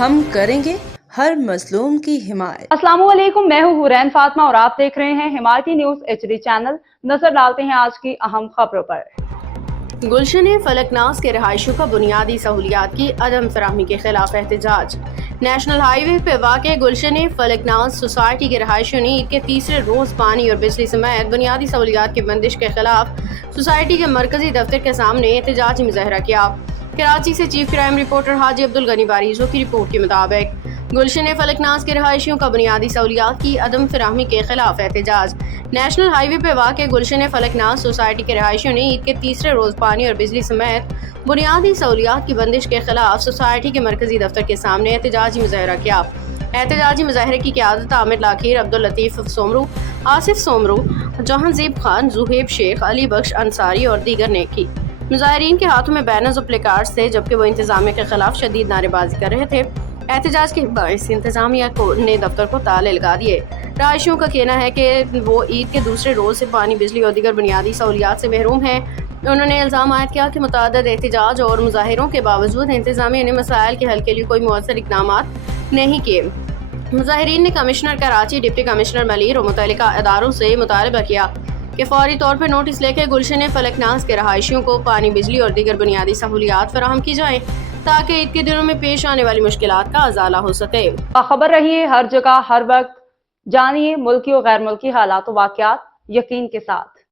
ہم کریں گے ہر مظلوم کی حمایت۔ السلام علیکم، میں ہوں حورین فاطمہ اور آپ دیکھ رہے ہیں حمایتی نیوز HD چینل۔ نظر ڈالتے ہیں آج کی اہم خبروں پر۔ گلشن فلک ناز کے رہائشیوں کا بنیادی سہولیات کی عدم فراہمی کے خلاف احتجاج۔ نیشنل ہائی وے پہ واقع گلشن فلک ناز سوسائٹی کے رہائشیوں نے عید کے تیسرے روز پانی اور بجلی سمیت بنیادی سہولیات کی بندش کے خلاف سوسائٹی کے مرکزی دفتر کے سامنے احتجاجی مظاہرہ کیا۔ کراچی سے چیف کرائم رپورٹر حاجی عبدالغنی باریزو کی رپورٹ کے مطابق گلشن فلک ناز کے رہائشیوں کا بنیادی سہولیات کی عدم فراہمی کے خلاف احتجاج۔ نیشنل ہائی وے پہ واقع گلشن فلک ناز سوسائٹی کے رہائشیوں نے عید کے تیسرے روز پانی اور بجلی سمیت بنیادی سہولیات کی بندش کے خلاف سوسائٹی کے مرکزی دفتر کے سامنے احتجاجی مظاہرہ کیا۔ احتجاجی مظاہرے کی قیادت عامر لاکیر، عبداللطیف سومرو، آصف سومرو، جہانزیب خان، زہیب شیخ، علی بخش انصاری اور دیگر نے کی۔ مظاہرین کے ہاتھوں میں بینرز اور پلیکارڈز تھے جبکہ وہ انتظامیہ کے خلاف شدید نعرے بازی کر رہے تھے۔ احتجاج کے باعث انتظامیہ نے دفتر کو تالے لگا دیے۔ رہائشیوں کا کہنا ہے کہ وہ عید کے دوسرے روز سے پانی، بجلی اور دیگر بنیادی سہولیات سے محروم ہیں۔ انہوں نے الزام عائد کیا کہ متعدد احتجاج اور مظاہروں کے باوجود انتظامیہ نے مسائل کے حل کے لیے کوئی مؤثر اقدامات نہیں کیے۔ مظاہرین نے commissioner Karachi, deputy commissioner Malir اور متعلقہ اداروں سے مطالبہ کیا کہ فوری طور پر نوٹس لے کے گلشن فلک ناز کے رہائشیوں کو پانی، بجلی اور دیگر بنیادی سہولیات فراہم کی جائیں تاکہ عید کے دنوں میں پیش آنے والی مشکلات کا ازالہ ہو سکے۔ باخبر رہیے ہر جگہ ہر وقت، جانیے ملکی اور غیر ملکی حالات و واقعات یقین کے ساتھ۔